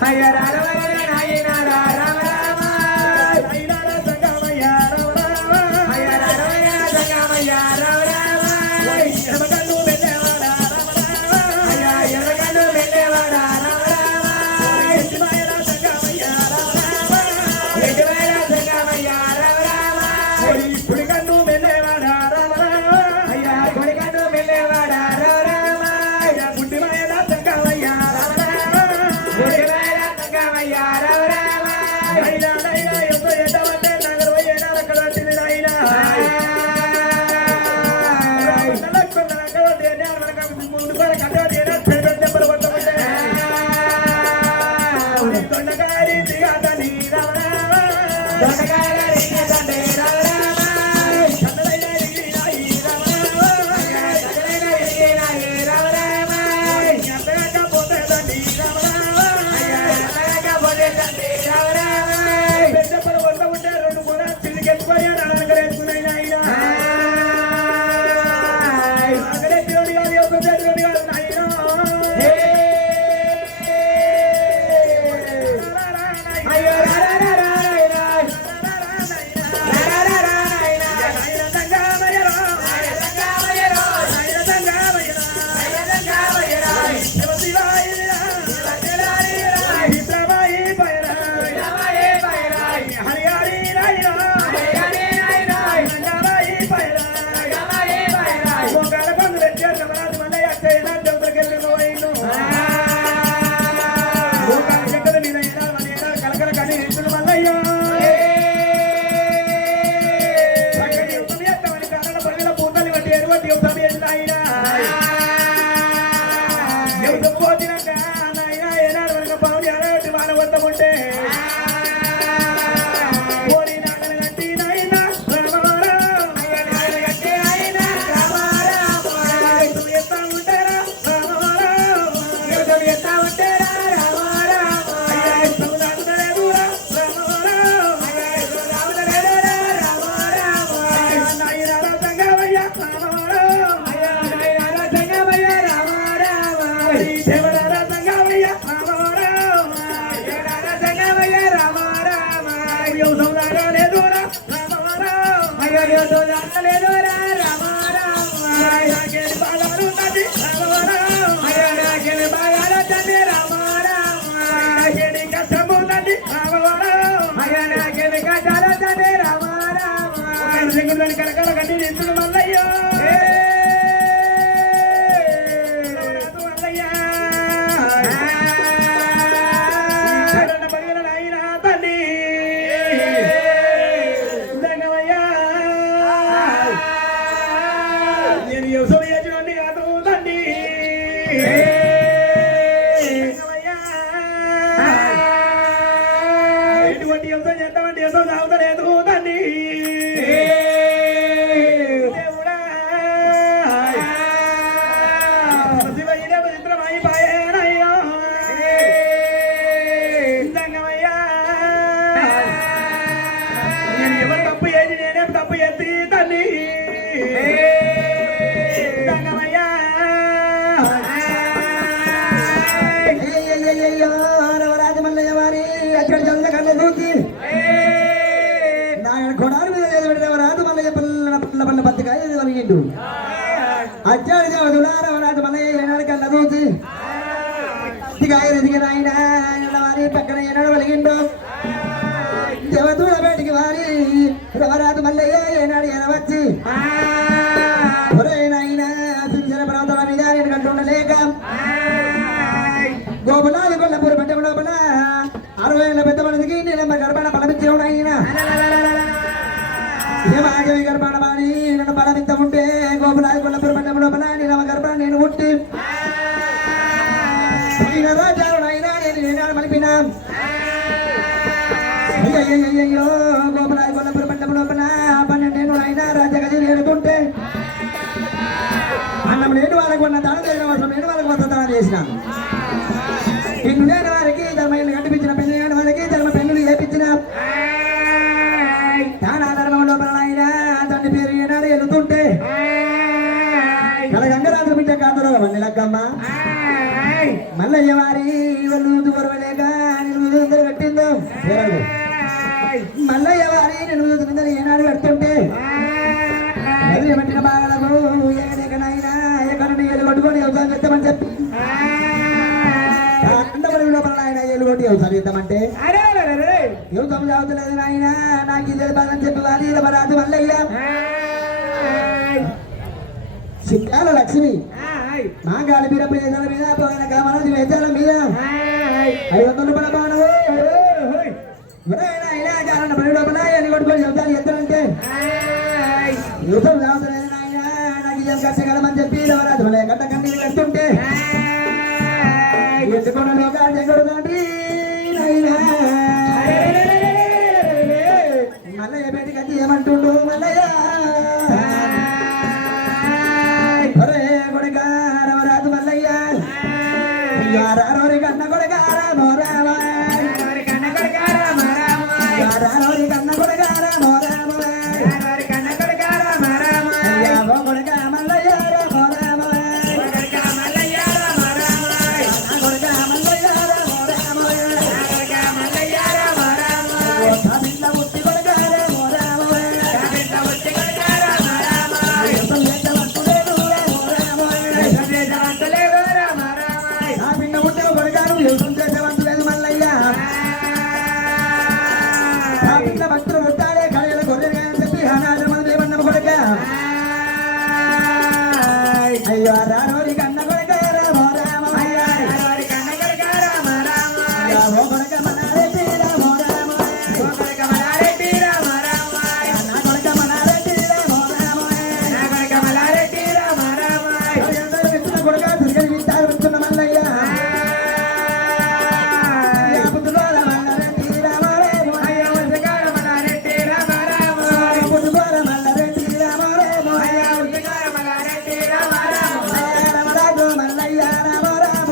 Nagara Kanakala కట్టి నించుడు మల్లయ్యో పక్కన ఏనాడు వలిగిండు దేవదూడ బయటికి వారి రవరాజు మల్లయ్య ఏనాడు ఎనవచ్చి సిరిసిన పర్వతాల మీద నేను కంటుండలేక గోపులాది కొల్లపూరి పట్టం లోపల 60 ఏళ్ళ పెద్ద మనిషికి నీలమ్మ గర్భాన బలమిచ్చాడు ఆయన హిమాగవి గర్భాన బాని నన్ను బలమింత ఉంటే గోపులాది కొల్లపూరి పట్టం లోపల నీలమ్మ గర్భాన నేను పుట్టి రాజాడు అయినా నేను ఏనాడు మలిపినా అయ్యో గోపులాది కొల్లపూరి పట్టం లోపల 12 ఏళ్ళు అయినా రాజగది ఏడుకుంటే అన్నం లేని వాళ్ళకు ఉన్న దానం చేసిన అవసరం లేని వాళ్ళకి వసదానం చేసినాను ఇల్లు లేని వారికి ధర్మ ఇల్లు కట్టిపించిన పెళ్లి లేని వాళ్ళకి ధర్మ పెళ్లి చేపించిన దానా ధర్మం లోపల ఆయన తండ్రి పేరు ఏనాడు వెళుతుంటే కలగంగరాజు బిడ్డ కాదులో మళ్ళీ లగ్గమ్మ మల్లయ్య వారి వాళ్ళు పొరవలేక నిన్ను కట్టిందో మల్లయ్య వారి నిన్ను ఏనాడు కడుతుంటే పట్టిన బాగలకు ఏకనైనా ఎకరని ఏలు కొట్టుకొని వ్యవసాయం చేస్తామని చెప్పి లోపల ఆయన ఏలు కొట్టి వ్యవసాయం చేద్దామంటే వ్యవసాయం చదువుతలేదు నాయన నాకు ఇది బాధని చెప్పి వారి రాజు మల్లయ్య సిక్కాల లక్ష్మి మా గాలి మీద ప్రేదల మీద పోయిన కామరాజు వేదాల మీద 500 రూపాయల బాణం ఎవరైనా కారణ పని లోపల ఏలు కొట్టుకొని వ్యవసాయం చేస్తామంటే నాకు కట్టగలమని చెప్పి రాజు మళ్ళీ గడ్డ కన్నీళ్ళు కడుతుంటే ఎత్తుకున్న లోకాలు తండ్రి బయటికి వచ్చి ఏమంటుండు మల్లయ్య ఒరే కొడుకా రామరాజు మల్లయ్య యారోరి కన్న కొడుకా రామో రామ యారోరి కన్న కొడుకా రామో రామ యావో కొడుకా మల్లయ్య రామో రామ కొడుకా మల్లయ్య రామో రామ బిడ్డ ముట్టి కొడుకా రామో రామ నా బిడ్డ ముట్టి కొడుకాను యుద్ధం చేసేవంతులేదు మల్లయ్య నా బిడ్డ భక్తులు ముట్టాడే కళలు గొర్రెలు అని చెప్పి హనాడు మనం ఏమన్నాము కొడుక అయ్యో రారోరి కన్న కొడుక రామో రామ యావో కొడుక మనారెడ్డి రామో రామ నా కొడుక మనారెడ్డి రామో రామ అందరూ మిత్రుల కొడుక తిరిగి వింటారు వింటున్న మల్లయ్య యా పుత్రుల మల్లారెడ్డి రామ రామ పుత్రుల మల్లారెడ్డి రామ రామ రామరాజు మల్లయ్య రామ రామ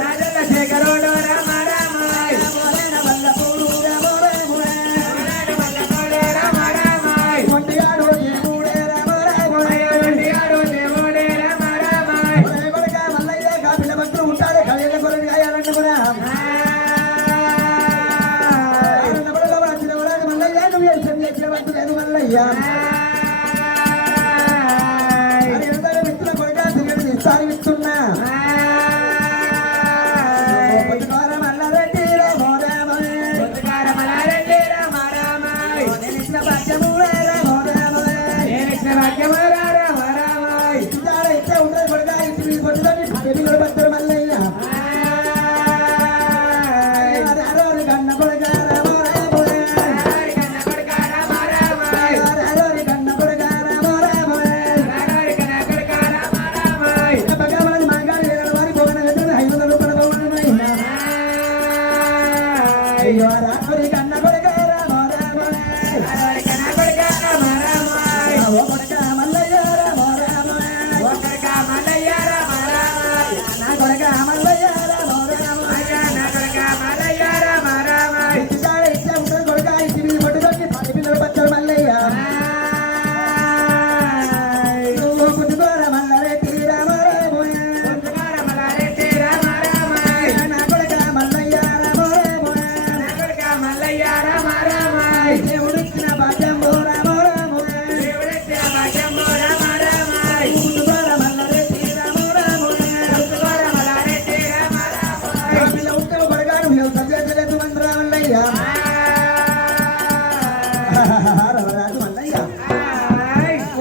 రాజుల శేఖరుడు రామ రామ రామోరేన వల్లపూరు రామ రామ మొండిగాడు ఏమూడే రామ రామ ఒరే కొడుక మల్లయ్య కాపిల భక్తులు ఉంటాడే కళ్యాణ కొరని గాయాలంటే కూడా మల్లయ్య నువ్వు చేసిన భక్తులేదు మల్లయ్య అది అందరూ మిత్రుల కొడుక తిరిగి ఇస్తారు ఇస్తున్నా పొద్దుకార మల్లారెడ్డి రామో రామ నేను ఇచ్చిన భాగ్యము రామో రామ ఇచ్చారా ఇచ్చే ఉండదు కొడుక ఇంటి మీద కొట్టుదని పిల్లలు భక్తులు మల్లయ్య రారోరి కన్న కొడుక రామో రామ రారోరి కన్న కొడుక రామో రామ భగవాన్ మాగాడి వారి భోగన వెతున్న 500 రూపాయల భోగన అయ్యో రారోరి కన్న కొడుక రామో రామ ఓ కొడుక మల్లయ్య రామో రామ నా కొడుక మల్లయ్య రామో రామ ఇచ్చారా ఇచ్చే ఉండదు కొడుక ఇంటి మీద కొట్టుకొని 10 పిల్లలు బచ్చలు మల్లయ్య నువ్వు పుట్టుకోర మల్లారెడ్డి రామ రామ నా కొడుక మల్లయ్య రామ రామ దేవుడు ఇచ్చిన భాగ్యము రామ రామ పుట్టుకోర మల్లారెడ్డి రామ రామ నా పిల్ల ఉత్తమ కొడుక నువ్వు వ్యవసాయం చేసలేదు మంత్రా మల్లయ్య రామరాజు మల్లయ్య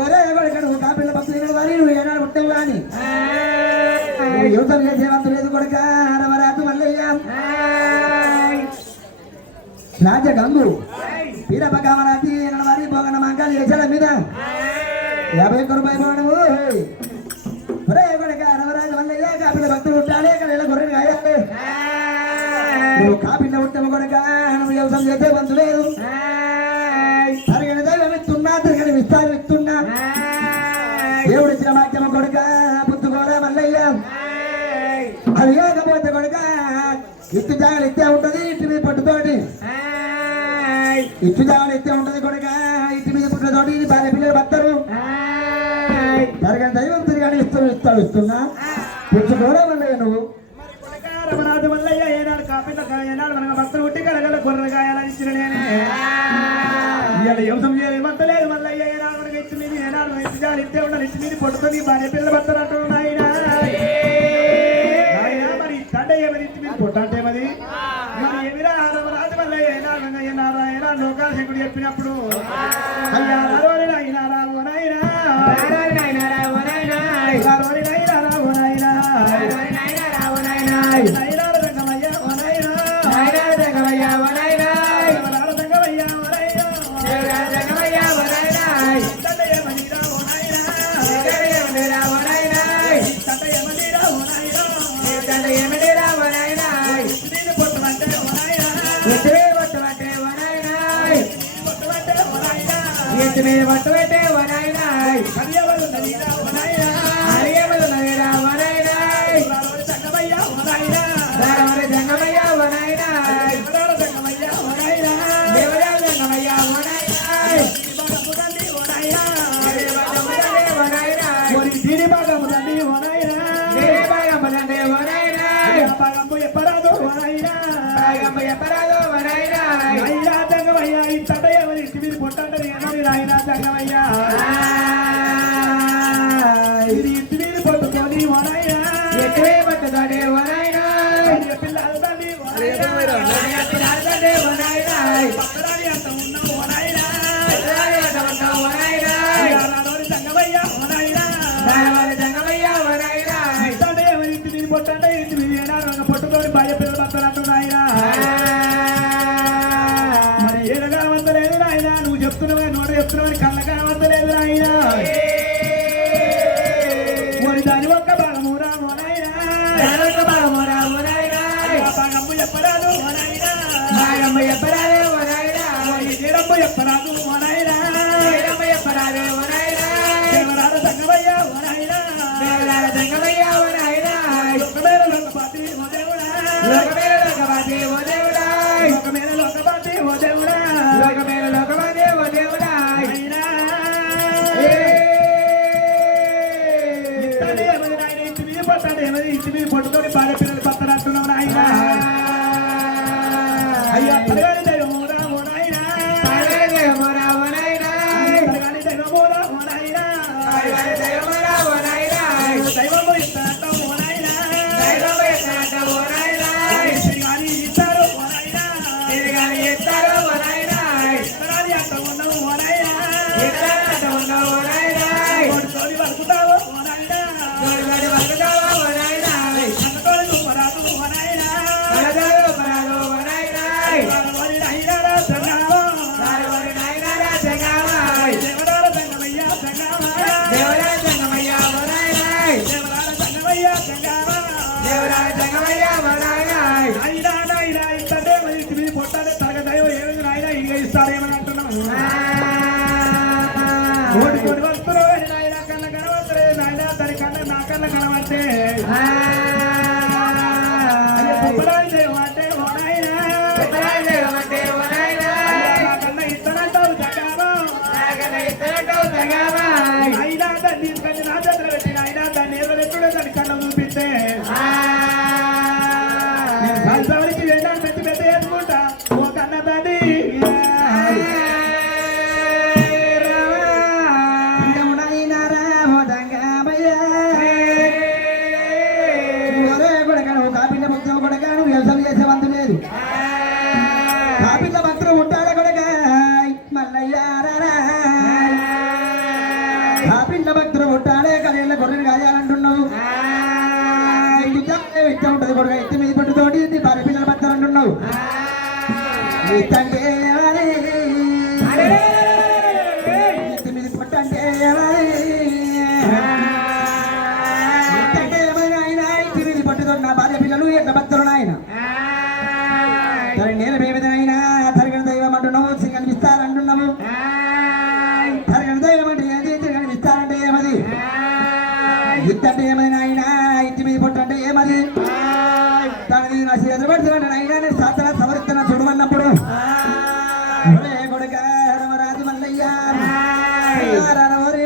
ఒరే కొడుక నువ్వు కాపిల్ల భక్తులు వారి నువ్వు ఏనాడు ఉంటావు కానీ నువ్వు యువతం చేసేవంతు లేదు కొడుక రామరాజు మల్లయ్య రాజగంగు వీరభగవనాథి వారి భోగన మంగాలి యజల మీద 51 రూపాయలు పోవడము ఒరే కొడుక రామరాజు మల్లయ్య కాపిల్ల భక్తులు ఉంటాడే కళ్ళ గొర్రెలు కాయాలి నువ్వు కాపిల్ల ఉత్తమ కొడుక నువ్వు వ్యవసాయం చేసే వంతు లేదు తరగని దైవం ఇస్తున్నా తిరగని విస్తారం ఇస్తున్నా దేవుడు ఇచ్చిన వాక్యమ కొడుక పుత్తుకోరా మల్లయ్య అది కాకపోతే కొడుక ఇత్తు జాగలు ఇత్తే ఉంటది ఇంటి మీద పట్టుతోటి ఇత్తు జాగలు ఇత్తే ఉంటది కొడుక ఇంటి మీద పుట్టుతోటి భార్య పిల్లలు బత్తరు తరగని దైవం తిరగని ఇస్తున్నా పుచ్చుకోరా మల్లయ్య నువ్వు రమణాథ మల్లయ్య ఏనాడు కాపిల్ల ఏనాడు మనకు భక్తులు ఉట్టి కలగల గొర్రెలు గాయాలని ఇచ్చిన నేనే ఇవాళ యువసం చేయలేమంతలేదు మల్లయ్య ఏనాడు మనకి ఇచ్చి మీద ఏనాడు ఇచ్చి ఇస్తే ఉండాలి ఇచ్చి మీద పొట్టుకొని భార్య పిల్లలు బత్తరంటూ నాయన మరి తండ్రి ఏమని ఇచ్చి మీద పొట్ట అంటే మరి ఏమిరా రమణాథ మల్లయ్య ఏనాడు ఏనాడు లోకాల శంకుడు చెప్పినప్పుడు అయ్యా రారోని నాయనా రావు నాయనా రారోని నాయనా రావు నాయనా ఎత్తుమే పట్టుబట్టే వనాయనాయ్ ఎత్తుమే పట్టుబట్టే వనాయనాయ్ హరియవలు నదిరా వనాయనాయ్ జంగమయ్య వనాయనాయ్ దేవరా జంగమయ్య వనాయనాయ్ దీని భాగము తండ్రి భాగంపు ఎప్పరాదు అయినా జంగమయ్య ఇంతట ఎవరి ఇంటి మీద పొట్టంటది ఏమని రాయినా జంగమయ్య ఇది ఇంటి మీద పట్టుకొని వనాయినా ఎక్కడే పట్టుదాడే వనాయినా పిల్లలు తండ్రి పట్టరాని అంత ఉన్నావు వనాయినా జంగమయ్య వనాయినా ఇంతట ఎవరి ఇంటి మీద పొట్టంటే ఇంటి మీద ఏనాడు పట్టుకొని భార్య పిల్లలు భర్తలు అంటున్నాయినా మరి ఏదగా వందలేదు నాయన నువ్వు చెప్తున్నావు నోట చెప్తున్నావు కళ్ళ కావంతలేదు నాయన మరి దాని ఒక్క భాగమురా మోనాయినా భాగంపు చెప్పరాదు ఏడమ్మ చెప్పరాదు మోనాయినా దేవరాల సంగమయ్య వనాయినా లోకమేల లోకపాతి ఓ దేవుడా లోకమేల లోకపాతి ఓ దేవుడా అయినా ఇంతనే ఏమది నాయన ఇంటి మీద పట్టాడు ఏమది ఇంటి మీద పట్టుకొని భార్య పిల్లలు పత్తలు అంటున్నావు నాయన అయ్యా తలగాని దైవమోరా ఓ నాయనా తలగాని దైవమోరా ఓ నాయనా దైవము ఇస్తారట ఓ నాయనా తిరిగాని ఇస్తారు ఓ నాయనా ఇస్తారని అంట ఉన్నావు ఓ నాయనా కొడుకొని వరుకుతావు ఓ నాయనా అన్నతోని చూపరాదు ఓ నాయనా వారి నాయనారా సంగామా దేవరాల సంగమయ్య సంగామా దేవరాల సంగమయ్య సంగామా నాయనా ఇంతటే మరి ఇంటి మీద పొట్టాలి తరగ దైవం ఏమైంది నాయన ఇక ఇస్తారేమని అంటున్నావు ఓడి వస్తున్నావు నాయన కళ్ళ కనవద్దరే నాయన దాని కళ్ళ నా కళ్ళ కనవద్దే పొప్పడాని దైవం అంటే ఓ నాయనా నా కన్నా ఇస్తానంటావు జగామా అయినా దాన్ని కన్నా నా చేతులు పెట్టి అయినా దాన్ని ఏదో ఎప్పుడో దాని కళ్ళ చూపిస్తే నేను కాల్సవరికి వెళ్ళాను పెట్టి పెద్ద ఎత్తుకుంటా ఓ కన్న తండ్రి కాపిల్ల భక్తులు కొడగాను వ్యవసాయం చేసే వంతు లేదు కాపిల్ల భక్తులు ఉంటాడే కొడగా మల్లయ్య కాపిల్ల భక్తులు ఉంటాడే కలీళ్ళ గొర్రెలు కాయాలంటున్నావు ఇట్ట ఉంటది కొడుక ఎత్తి మీద పట్టుతోటి భార్య పిల్లలు భర్తలు అంటున్నావు ఇట్టంటే ఎత్తి మీద పట్టు అంటే ఆయన ఇంటి మీద పట్టుతోటి నా భార్య పిల్లలు ఎట్ల భర్తలు నాయన నేను మేమిదైనా తరగని దైవం అంటున్నావు కనిపిస్తారంటున్నాము తరగని దైవం అంటే ఏది కనిపిస్తారంటే ఏమది ఇద్దంటే ఏమది నాయన ఇంటి మీద పొట్టంటే ఏమది తనది నా చేతులు పడుతున్నాడు నాయన నేను సాతన సవరిస్తున్నా చూడమన్నప్పుడు కొడుక రామరాజు మల్లయ్య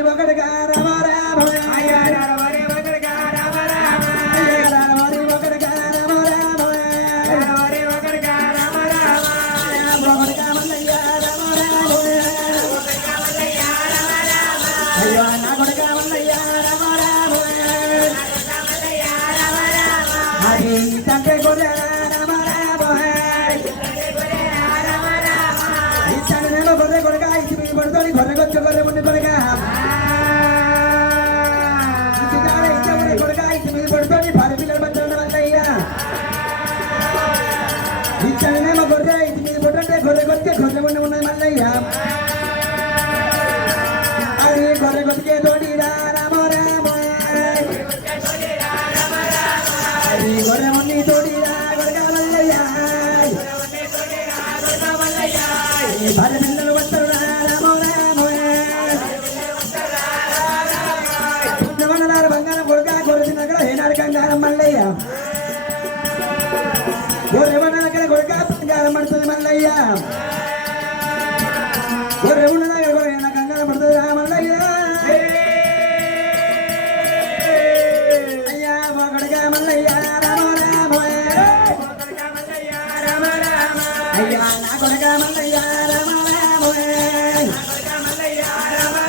ఒకడుక తండ్రి గొర్రె ఇచ్చాడనేమో గొర్రె కొడుక ఇచ్చి మీకు పడుతుంది గొర్రెకొచ్చే గొర్రె ముందు కొడుక ఇచ్చాడే కొడుక ఇచ్చి మీకు పడుతుంది భార్య పిల్లలు పడుతుంది వల్లయ్యా ఇచ్చాడనేమో గొర్రె ఇచ్చి మీకు పడుతుంటే గొర్రెకొచ్చే గొర్రె ముందు ఉన్నది మల్లయ్యా అది గొర్రెకొచ్చే తోటి రామో రామో అది గొర్రె ముందు తోటి కొడుక మల్లయ్యా భార్య పిల్లలు వస్తారు రామో రామో బంగారం కొడుక గొర్రె దగ్గర ఏనాడు కంగారం మల్లయ్య గొర్రె ఉన్న దగ్గర కొడుక బంగారం పడుతుంది మల్లయ్య గొర్రె ఉన్న దగ్గర గొర్రె కంగారం పడుతుంది రామల్లయ్య అయ్యా కొడుక మల్లయ్య రామ రామ అయ్యా నా కొడుక మల్లయ్య రామ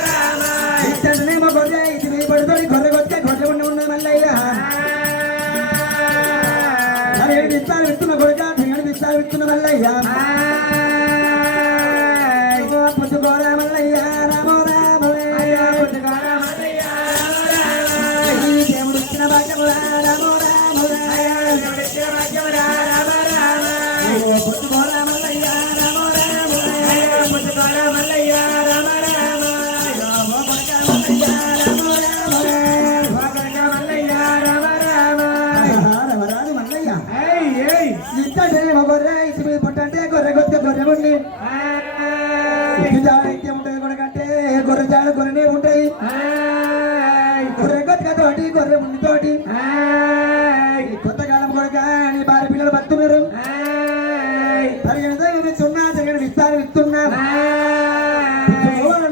రామ ఇతనేమో గొర్రె ఇది మీ పడుతుంది గొర్రె కొట్టే గొర్రె ఉన్నది మల్లయ్య విత్తాలు విత్తున్న కొడుక విత్తాలు విత్తున్న మల్లయ్య పుచ్చుకోరా మల్లయ్య రామో రామో దేవుడు ఇచ్చిన భాగ్యమురా రామో రామో పుచ్చుకోరా మల్లయ్య రామో రామో పుచ్చుకోరా మల్లయ్య రామ రామ రామరాజు మల్లయ్య ఇంత గొర్రె ఇటు పుట్టంటే గొర్రె కొద్ది గొర్రె ఉండి జాడైతే ఉంటుంది కొడకంటే గొర్రె జాడ గొర్రెనే ఉంటాయి గొర్రె కొత్తతోటి గొర్రె ఉండితోటి కొత్తకాలం కొడక నీ భార్య పిల్లలు బతున్నారు తగిన విస్తున్నా తగిన విస్తారం ఇస్తున్నా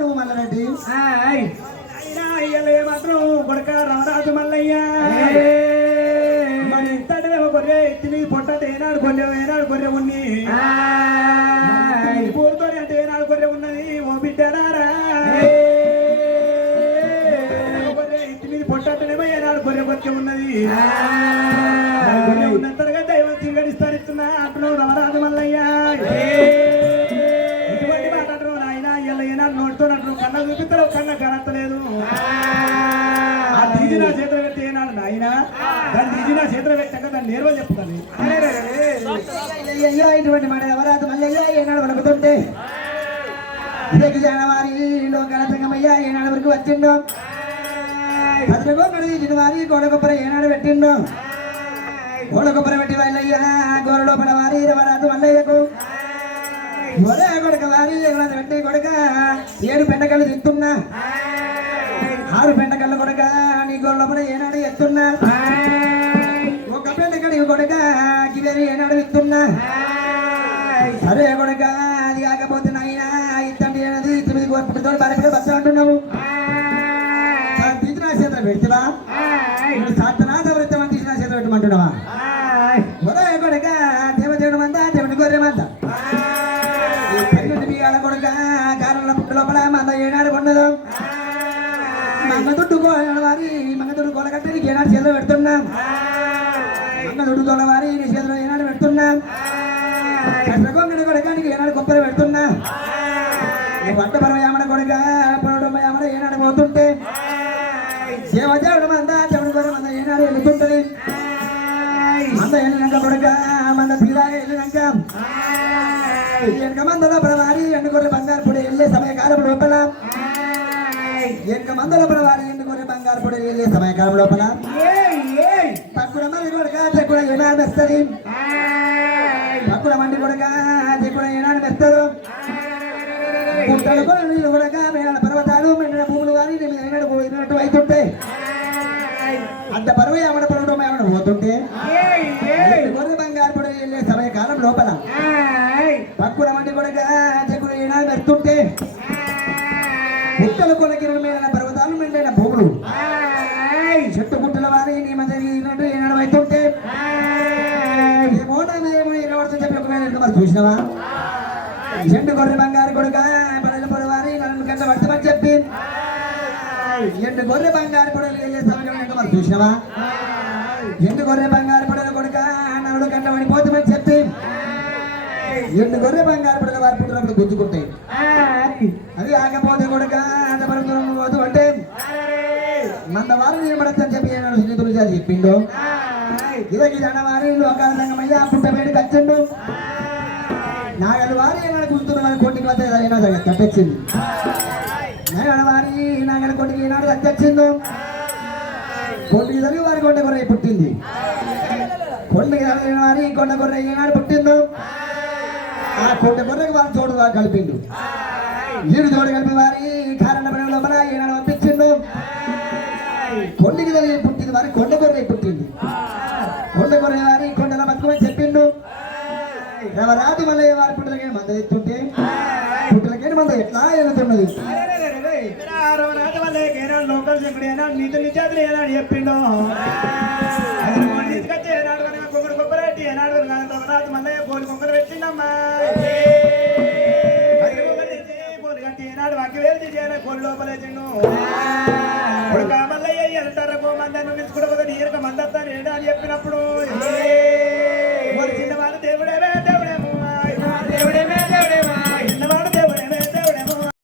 నువ్వు మల్లరెడ్డి అయ్యలే మాత్రం కొడక రామరాజు మల్లయ్య మరి ఇంతటే గొర్రె ఎత్తి పొట్టంటే ఏనాడు గొర్రె ఉన్ని పూర్తో అంటే ఏనాడు గొర్రె ఉన్నది ఓ బిడ్డరారా గొర్రె ఎత్తి మీద పొట్టంటేనేమో ఏనాడు గొర్రె బతికే ఉన్నది గొర్రె ఉన్నంతగా దైవం తిరగడిస్తానిస్తున్నా అంటున్నావు రామరాజు మల్లయ్య ఇటువంటి మాట అంటున్నావు నాయన ఇలా ఏనాడు నోటితో అంటున్నావు కన్న చూపిస్తావు కన్న కనత్తలేదు ఆ తీసి నా చేతులు పెట్టి ఏనాడు నాయన దాన్ని తీసి నా చేతులు పెట్టాక దాన్ని నేర్వ చెప్తాను అయ్యో ఇటువంటి మాట ఎవరాదు మల్లయ్య ఏనాడు వణుకుతుంటే ఇదకి జనవారి లోకాల సంగమయ్య ఏనాడు వరకు వచ్చిండో అసలుగో కడిగిన వారి గోడ కొబ్బర ఏనాడు పెట్టిండో గోడ కొబ్బర పెట్టి వాళ్ళయ్య గోడ లోపల వారి ఎవరాదు మల్లయ్యకు ఒరే కొడక వారి ఎవరాదు పెట్టి కొడక 7 పెండకళ్ళు తింటున్నా 6 పెండకళ్ళు కొడక నీ గోడ లోపల ఏనాడు ఎత్తున్నా ఒక పెండకడికి కొడక గివేరి ఏనాడు విత్తున్నా సరే కొడక అది కాకపోతే నాయన ఇత్తండి అనేది 9 పుట్టితో బాగా బస్సు అంటున్నావు తీసిన చేతులు పెడితేవా సాత్తనాథ వృత్తం తీసిన చేతులు పెట్టమంటున్నావా ఒరే కొడక దేవదేవుడు మంద దేవుడి గొర్రె మంద బియ్యాల కొడక కారంలో పుట్టు లోపల మంద ఏనాడు కొన్నదు మంగదుడ్డు వారి మంగదుడ్డు కొలగట్టే నీకు ఏనాడు చేతులు పెడుతున్నా మంగదుడ్డు తోలవారి నీ చేతిలో ఏనాడు పెడుతున్నా కష్టకొంగడి కొడక నీకు ఏనాడు కొబ్బరి పెడుతున్నా వంట పరమయామడ కొడక పరమయామడ ఏనాడు పోతుంటే దేవదేవుడు మంద దేవుడి కొర మంద ఏనాడు వెళ్తుంటది మంద వెళ్ళినాక కొడక మంద తీరాగా వెళ్ళినాక ఎనక మందలో పరవారి ఎండుకొర్రె బంగారు పొడి వెళ్ళే సమయకాలం లోపల ఎనక మందలో పరవారి ఎండుకొర్రె బంగారు పొడి వెళ్ళే సమయకాలం లోపల తక్కువ మంది కొడక తక్కువ ఏనాడు మెస్తుంది తక్కువ మంది కొడక తక్కువ ఏనాడు మెస్తారు గుట్టలు కూడా నీళ్ళు కొడక మేడ పర్వతాలు మెండిన భూములు కానీ ఏనాడు పోయినట్టు అవుతుంటే అంత పరువు ఏమడ పడవడం ఏమడ పోతుంటే గొర్రె బంగారు పొడి వెళ్ళే సమయకాలం లోపల తక్కువ మంది కొడక తక్కువ ఏనాడు మెరుతుంటే గుట్టలు కొనగిరి మేడ పర్వతాలు మెండైన భూములు చెట్టు గుట్టల వారి నీ మధ్య ఏనాడు అవుతుంటే చెప్పి ఒక చూసినవా ఎండు గొర్రె బంగారు కొడుక పడల పొడవారి నన్ను గంట పడతామని చెప్పి ఎండు గొర్రె బంగారు పొడలు వెళ్ళే సమయం మరి చూసినవా ఎండు గొర్రె బంగారు పొడల కొడుక నన్ను గంట పడిపోతామని చెప్పి ఎండు గొర్రె బంగారు పొడల వారి పుట్టినప్పుడు గుర్తుకుంటాయి అది ఆకపోతే కొడుక అంత పరం పోతూ అంటే మంద వారు నిలబడచ్చని చెప్పి ఏనాడు స్నేహితులు చెప్పిండు ఇదకి జనవారి లోకాల సంగమయ్య పుట్టబేడి కచ్చండు నాగలు వారి ఏనాడు కూర్చున్న వారి కోటికి వద్ద ఏనాడు కట్టొచ్చింది నాగల వారి నాగల కోటికి ఏనాడు కట్టొచ్చిందో కోటికి జరిగి వారి కొండ గొర్రె పుట్టింది కొండకి జరిగిన వారి కొండ గొర్రె ఏనాడు పుట్టిందో ఆ కొండ గొర్రెకి వారి తోడుగా కలిపిండు ఈడు తోడు కలిపి వారి కారణ లోపల ఈనాడు పంపించిండు కొండకి తెలియ పుట్టింది వారి కొండ గొర్రె పుట్టింది కొండ గొర్రె వారి కొండల బతుకమని చెప్పిండు రాతి మల్లయ్య వారి పుట్టలకే మంద ఎత్తుంటే పుట్టలకే మంద ఎట్లా వెళ్తున్నది లోకల్ శంకుడు ఏనాడు నీతి నిత్యాతులు ఏనాడు చెప్పిండు తీసుకొచ్చి ఏనాడు కొబ్బరి కొబ్బరి ఏనాడు రాజు మల్లయ్య కోడి కొబ్బరి పెట్టిండమ్మా